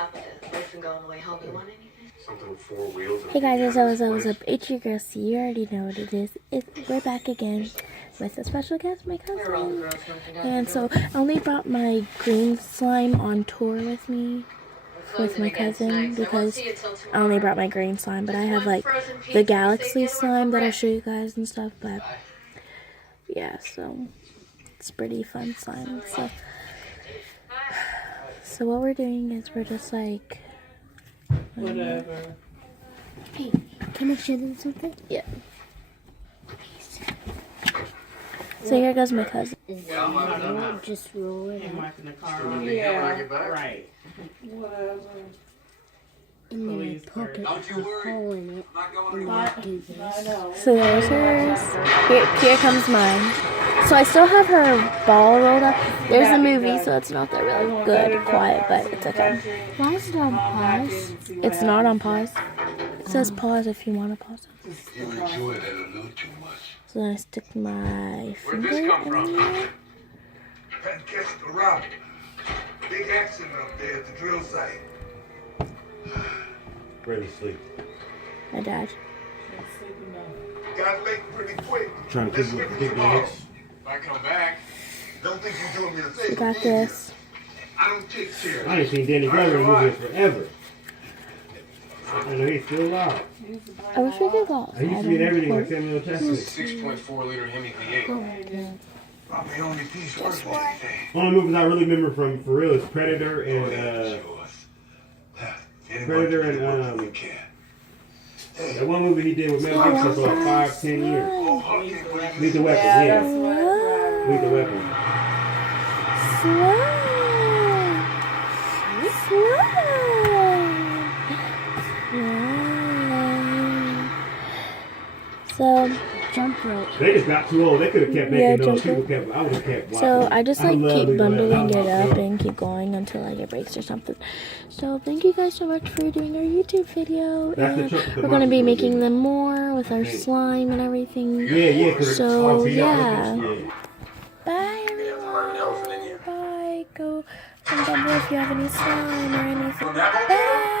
top of the roof and go on the way home. You want anything? Something with 4 wheels. Hey guys, what's up? It's your girl C. You already know what it is. We're back again with a special guest, my cousin. And so I only brought my green slime on tour with me with my cousin because I only brought my green slime, but I have like the galaxy slime that I'll show you guys and stuff. But yeah, so it's pretty fun slime. So what we're doing is we're just like whatever. Hey, can I show them something? Yeah. So here goes my cousin. Just roll it out. Marking the car. Yeah. Right. Whatever. And then I poke a hole in it and then do this. So there's hers. Here comes mine. So I still have her ball rolled up. There's a movie, so it's not that really good, quiet, but it's okay. Why is it on pause? It's not on pause. It says pause if you want to pause it. You enjoy that a little too much. So then I stick my finger in there. Fantastic rock. Big accident up there at the drill site. Ready to sleep. My dad. Gotta make it pretty quick. Trying to pick the eggs. If I come back, don't think you're doing me a favor. Got this. I don't take care. I ain't seen Danny Glover in movies forever. I know he's still alive. I wish we could go outside. He used to be in everything like Samuel L. Jackson. 6.4 liter Hemi V8. Probably the only piece worth anything. Only movies I really remember from for real is Predator and that one movie he did with Mel Gibson for like 5-10 years. Lethal Weapon, yeah. Lethal Weapon. So Jump rope. They just got too old. They could have kept making those. jump People I would have kept watching. So I just like keep bundling it up and and keep going until like it breaks or something. So thank you guys so much for doing our YouTube video, and we're gonna be making them more with our slime and everything. Yeah. So yeah. Bye everyone. Bye. Go comment down below if you have any slime or anything. Bye.